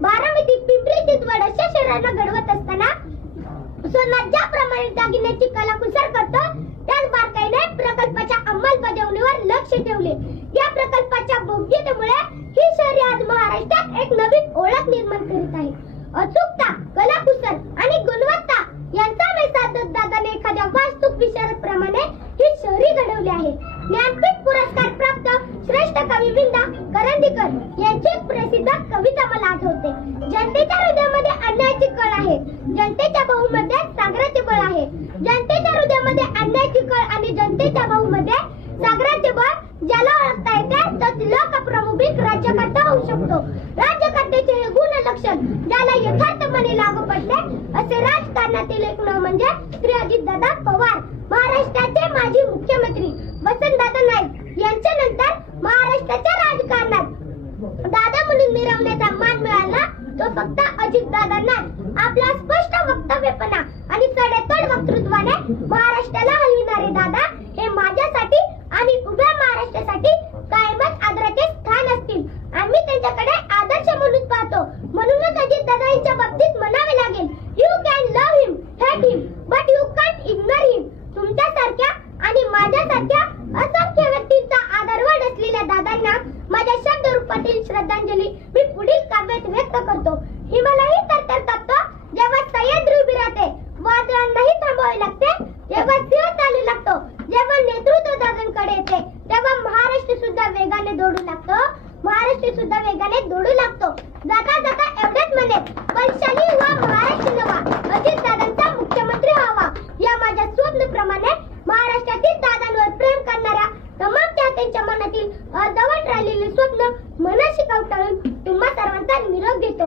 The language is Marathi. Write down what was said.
बारामती, पिंपरी चिंचवड अशा शहरांना घडवत असताना सोनार ज्याप्रमाणे दागिन्याची कलाकुसर करतो त्याच बारकाईने प्रकल्पाच्या अंमलबजावणीवर लक्ष ठेवले. या प्रकल्पाच्या भव्यतेमुळे ही शहरे आज महाराष्ट्रात एक नवीन ओळख निर्माण करीत आहे. अचूकता, कलाकुसर आणि गुणवत्ता यांचा साधत दादाने एखाद्या वास्तुक विशारदप्रमाणे ही शहरी घडवली आहे. ज्ञानपीठ पुरस्कार प्राप्त श्रेष्ठ कवी विंदा करंदीकर यांची एक प्रसिद्ध कविता मला आठवते. जनतेच्या हृदयामध्ये अन्यायाची कळ आहे, जनतेच्या बाहूमध्ये सागराचे बळ आहे. जनतेच्या हृदयामध्ये अन्यायाची कळ आणि जनतेच्या बाहूमध्ये सागराचे बळ ज्याला ओळखता येते तोच लोकप्रमुख राज्यकर्ता होऊ शकतो. राज्यकर्त्याचे हे गुण लक्षण ज्याला यथार्थपणे लागू पडले असे राजकारणातील एक नाव म्हणजे श्री अजितदादा पवार, महाराष्ट्राचे माजी मुख्यमंत्री वसंतदादा नाईक यांच्यानंतर महाराष्ट्राच्या राजकारणात दादा म्हणून मिरवण्याचा मान मिळाला तो फक्त अजितदादांना. आपला स्पष्ट वक्तव्यपणा आणि सडेतोड वक्तृत्वाने महाराष्ट्राला हलविणारे दादा हे माझ्यासाठी आणि उभ्या महाराष्ट्रासाठी कायमच आदराचे स्थान असतील. आम्ही त्यांच्याकडे आदर्श म्हणून पाहतो. म्हणूनच अजितदादा यांच्या बाबतीत म्हणावे लागेल, you can love him, hate him, but you can't ignore him. तुमच्यासारख्या आणि माझ्यासारख्या असंख्य व्यक्तींचा आदरवड असलेल्या दादांना माझ्या शब्द रूपातील श्रद्धांजली मी पुढील काव्यात व्यक्त करतो.